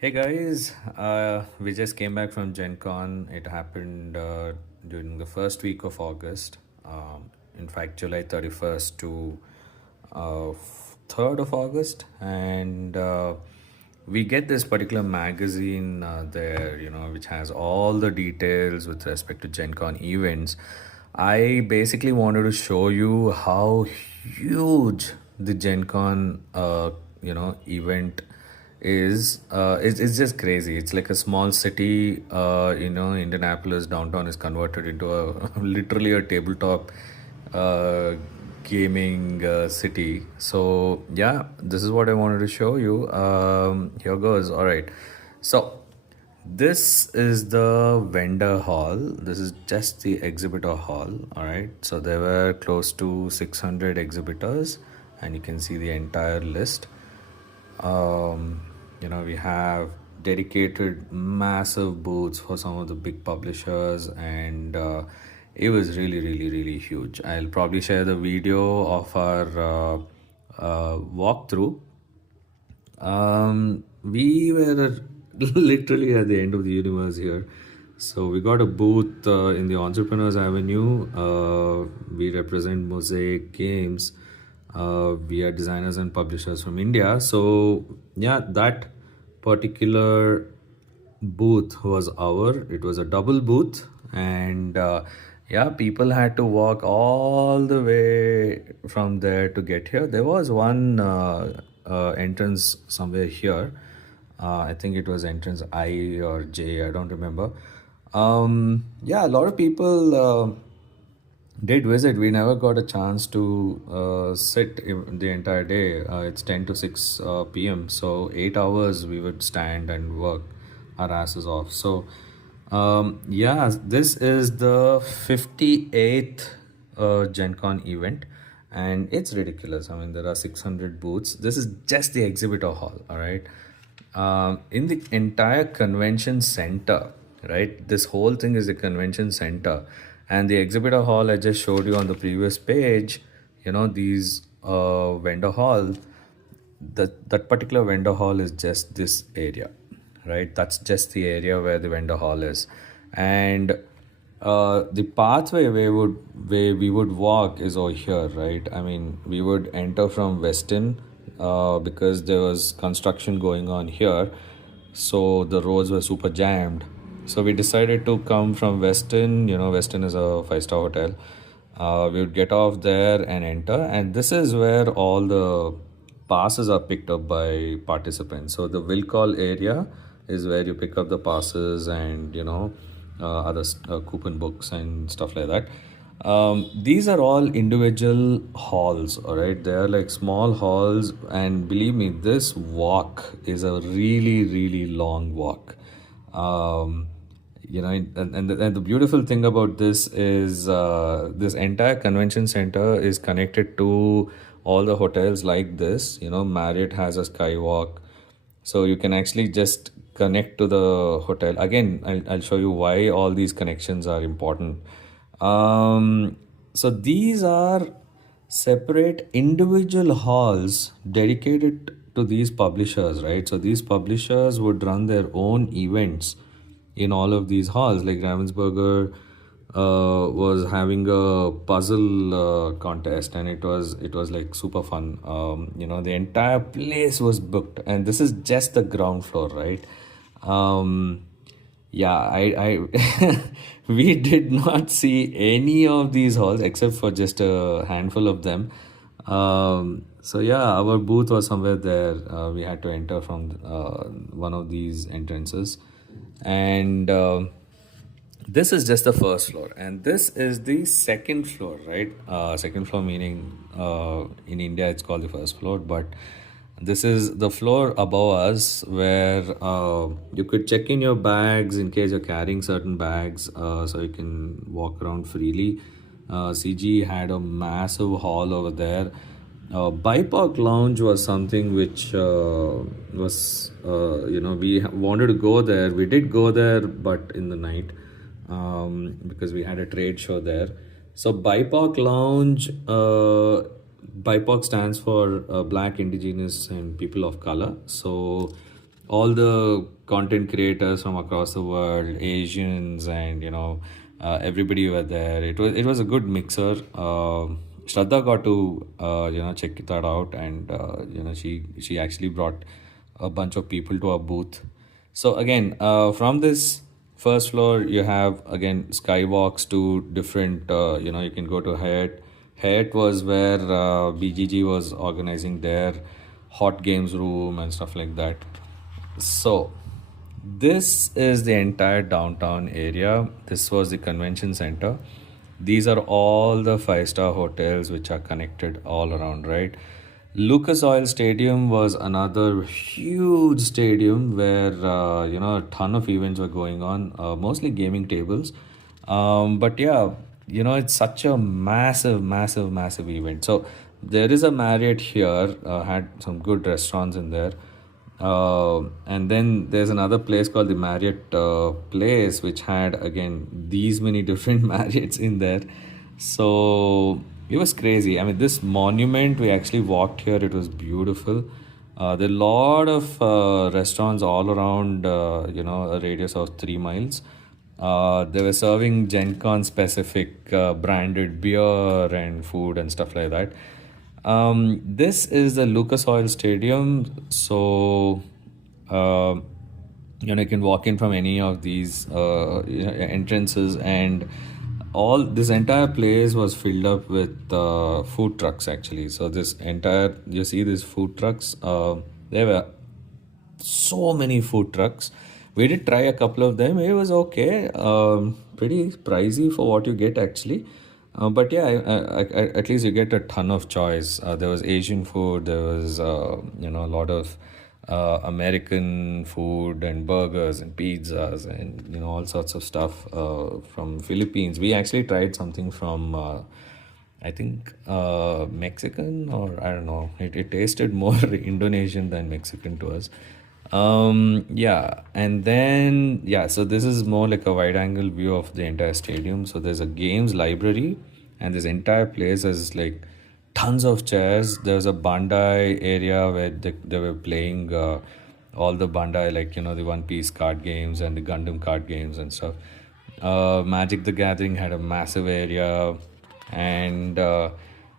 Hey guys, we just came back from Gen Con. It happened during the first week of August. In fact, July 31st to 3rd of August. And we get this particular magazine there, which has all the details with respect to Gen Con events. I basically wanted to show you how huge the Gen Con, event is. It's just crazy. It's like a small city. Indianapolis downtown is converted into a literally a tabletop uh, gaming city. So yeah, this is what I wanted to show you. Here goes. All right. So this is the vendor hall. This is just the exhibitor hall. All right. So there were close to 600 exhibitors, and you can see the entire list. We have dedicated massive booths for some of the big publishers, and it was really, really, really huge. I'll probably share the video of our walkthrough. We were literally at the end of the universe here. So we got a booth in the Entrepreneurs Avenue. We represent Mosaic Games. We are designers and publishers from India. So yeah, that particular booth was it was a double booth, and yeah, people had to walk all the way from there to get here. There was one entrance somewhere here. I think it was entrance I or J, I don't remember. Yeah, a lot of people did visit. We never got a chance to sit the entire day. It's 10 to 6 p.m. So 8 hours we would stand and work our asses off. So yeah, this is the 58th Gen Con event, and it's ridiculous. I mean, there are 600 booths. This is just the exhibitor hall, all right? In the entire convention center, right? This whole thing is a convention center, and the exhibitor hall I just showed you on the previous page. These vendor hall, that particular vendor hall is just this area, right? That's just the area where the vendor hall is, and the pathway where we would walk is over here, right? I mean, we would enter from Weston because there was construction going on here, so the roads were super jammed. So we decided to come from Weston. Weston is a five-star hotel. We would get off there and enter, and this is where all the passes are picked up by participants. So the will call area is where you pick up the passes and other coupon books and stuff like that. These are all individual halls, all right? They are like small halls, and believe me, this walk is a really, really long walk. And the beautiful thing about this is this entire convention center is connected to all the hotels like this. Marriott has a skywalk, so you can actually just connect to the hotel. Again, I'll show you why all these connections are important. So these are separate individual halls dedicated to these publishers, right? So these publishers would run their own events in all of these halls. Like Ravensburger was having a puzzle contest, and it was like super fun. The entire place was booked, and this is just the ground floor, right? Yeah, I we did not see any of these halls except for just a handful of them. So yeah, our booth was somewhere there. We had to enter from one of these entrances, and this is just the first floor, and this is the second floor, right? Second floor meaning in India it's called the first floor, but this is the floor above us where you could check in your bags in case you're carrying certain bags, so you can walk around freely. CG had a massive hall over there. BIPOC Lounge was something which we wanted to go there. We did go there, but in the night, because we had a trade show there. So BIPOC Lounge, BIPOC stands for Black, Indigenous, and People of Color. So all the content creators from across the world, Asians, and everybody were there. It was a good mixer. Shraddha got to check that out, and she actually brought a bunch of people to our booth. So again, from this first floor, you have again skywalks to different. You can go to Hyatt. Hyatt was where BGG was organizing their hot games room and stuff like that. So, this is the entire downtown area. This was the convention center. These are all the five-star hotels which are connected all around, right? Lucas Oil Stadium was another huge stadium where a ton of events were going on, mostly gaming tables. But yeah, it's such a massive, massive, massive event. So there is a Marriott here, had some good restaurants in there. And then there's another place called the Marriott Place, which had again these many different Marriotts in there. So it was crazy. I mean, this monument, we actually walked here, it was beautiful. There are a lot of restaurants all around, a radius of 3 miles. They were serving Gen Con specific branded beer and food and stuff like that. This is the Lucas Oil Stadium. So, uh, you can walk in from any of these entrances, and all this entire place was filled up with food trucks actually. So this entire, you see these food trucks, there were so many food trucks. We did try a couple of them. It was okay. Pretty pricey for what you get actually. But yeah, at least you get a ton of choice. There was Asian food. There was a lot of American food and burgers and pizzas and all sorts of stuff from Philippines. We actually tried something from I think Mexican, or I don't know. It tasted more Indonesian than Mexican to us. Yeah, and then yeah, so this is more like a wide angle view of the entire stadium. So there's a games library, and this entire place is like tons of chairs. There's a Bandai area where they were playing all the Bandai, like the One Piece card games and the Gundam card games and stuff. Magic the Gathering had a massive area, and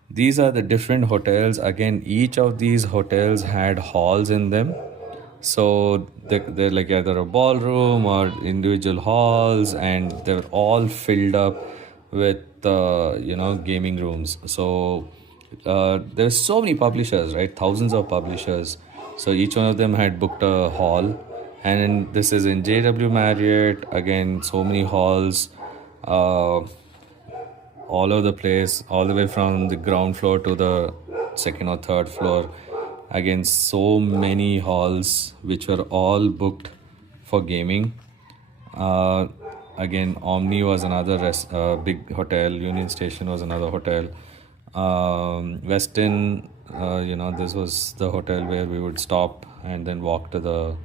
these are the different hotels. Again, each of these hotels had halls in them. So they're like either a ballroom or individual halls, and they're all filled up with gaming rooms. So there's so many publishers, right? Thousands of publishers. So each one of them had booked a hall, and then this is in JW Marriott. Again, so many halls. All over the place, all the way from the ground floor to the second or third floor. Again, so many halls which were all booked for gaming. Again, Omni was another big hotel. Union Station was another hotel. Westin, this was the hotel where we would stop and then walk to the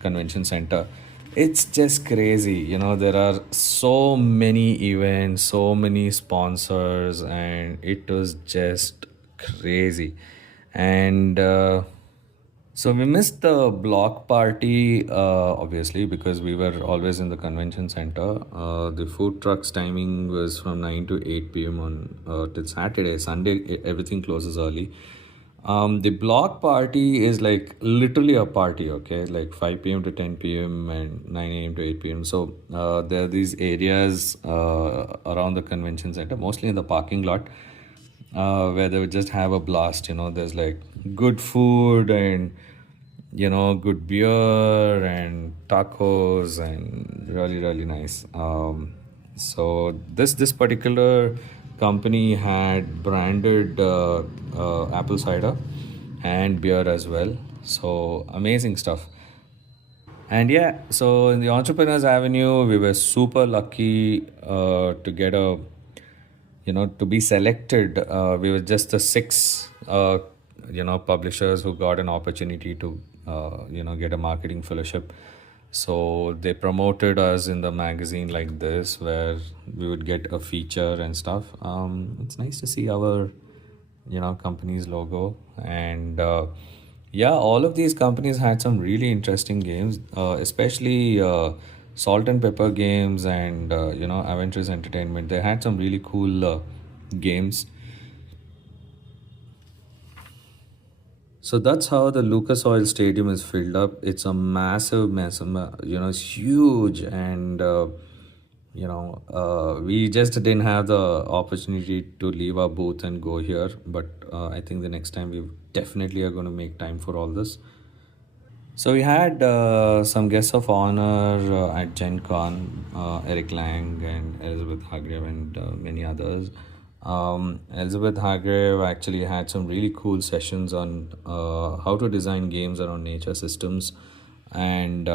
convention center. It's just crazy. There are so many events, so many sponsors, and it was just crazy. And so we missed the block party, obviously, because we were always in the convention center. The food trucks timing was from 9 to 8 p.m. on till Saturday. Sunday, everything closes early. The block party is like literally a party, okay? Like 5 p.m. to 10 p.m. and 9 a.m. to 8 p.m. So there are these areas around the convention center, mostly in the parking lot, where they would just have a blast. There's like good food and good beer and tacos and really really nice. So this particular company had branded apple cider and beer as well. So amazing stuff. And yeah, so in the Entrepreneurs Avenue, we were super lucky to get to be selected. We were just the six, publishers who got an opportunity to, get a marketing fellowship. So they promoted us in the magazine like this, where we would get a feature and stuff. It's nice to see our, company's logo. And Yeah, all of these companies had some really interesting games, especially Salt and Pepper Games and Adventures Entertainment. They had some really cool games. So that's how the Lucas Oil Stadium is filled up. It's a massive mess, it's huge, and we just didn't have the opportunity to leave our booth and go here. But I think the next time we definitely are going to make time for all this. So we had some guests of honor at Gen Con, Eric Lang and Elizabeth Hargrave and many others. Elizabeth Hargrave actually had some really cool sessions on how to design games around nature systems. And,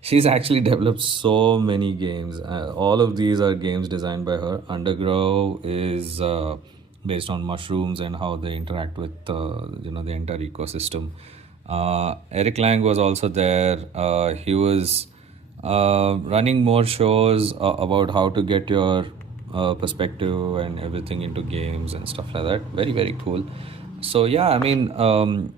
she's actually developed so many games. All of these are games designed by her. Undergrow is based on mushrooms and how they interact with the entire ecosystem. Eric Lang was also there. He was running more shows about how to get your perspective and everything into games and stuff like that. Very, very cool. So yeah, I mean,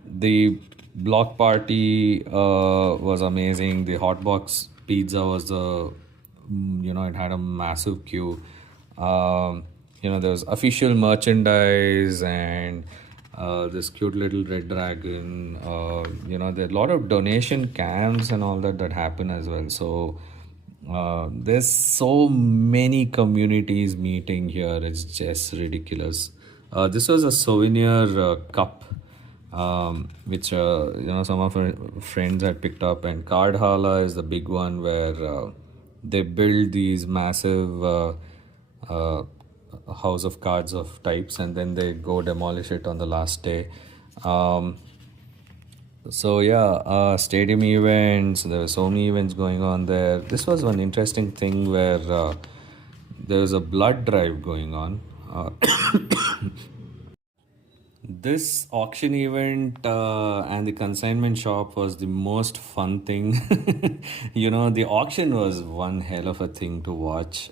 the block party was amazing. The hotbox pizza was it had a massive queue. There was official merchandise and this cute little red dragon. There are a lot of donation camps and all that happen as well. So there's so many communities meeting here. It's just ridiculous. This was a souvenir cup, which some of our friends had picked up, and Card Hala is the big one where they build these massive uh, house of cards of types, and then they go demolish it on the last day. Um, so yeah, stadium events. There were so many events going on there. This was one interesting thing where there was a blood drive going on. This auction event and the consignment shop was the most fun thing. The auction was one hell of a thing to watch.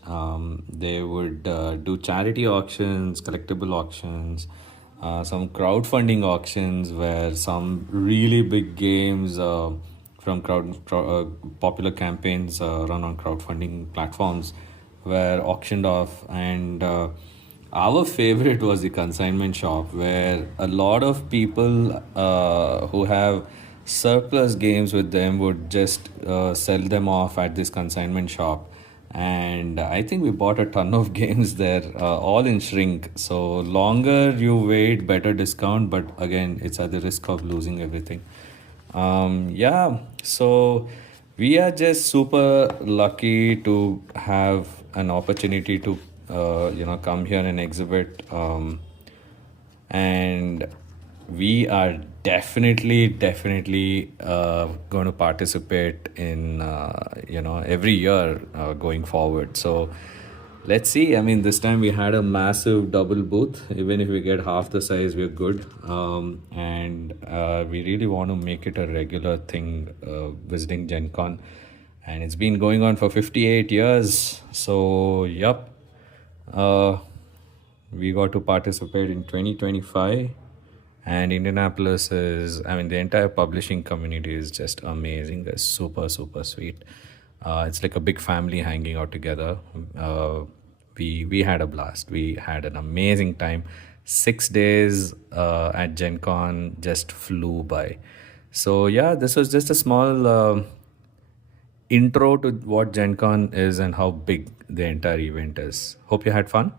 They would do charity auctions, collectible auctions, some crowdfunding auctions where some really big games from popular campaigns run on crowdfunding platforms were auctioned off. And our favorite was the consignment shop, where a lot of people who have surplus games with them would just sell them off at this consignment shop. And I think we bought a ton of games there, all in shrink. So longer you wait, better discount. But again, it's at the risk of losing everything. Yeah, so we are just super lucky to have an opportunity to, come here and exhibit. And we are definitely going to participate in every year going forward. So let's see. I mean, this time we had a massive double booth. Even if we get half the size, we're good. And we really want to make it a regular thing, visiting Gen Con. And it's been going on for 58 years. So yep. uh, we got to participate in 2025. And Indianapolis is, I mean, the entire publishing community is just amazing. It's super, super sweet. It's like a big family hanging out together. We had a blast. We had an amazing time. 6 days at Gen Con just flew by. So yeah, this was just a small intro to what Gen Con is and how big the entire event is. Hope you had fun.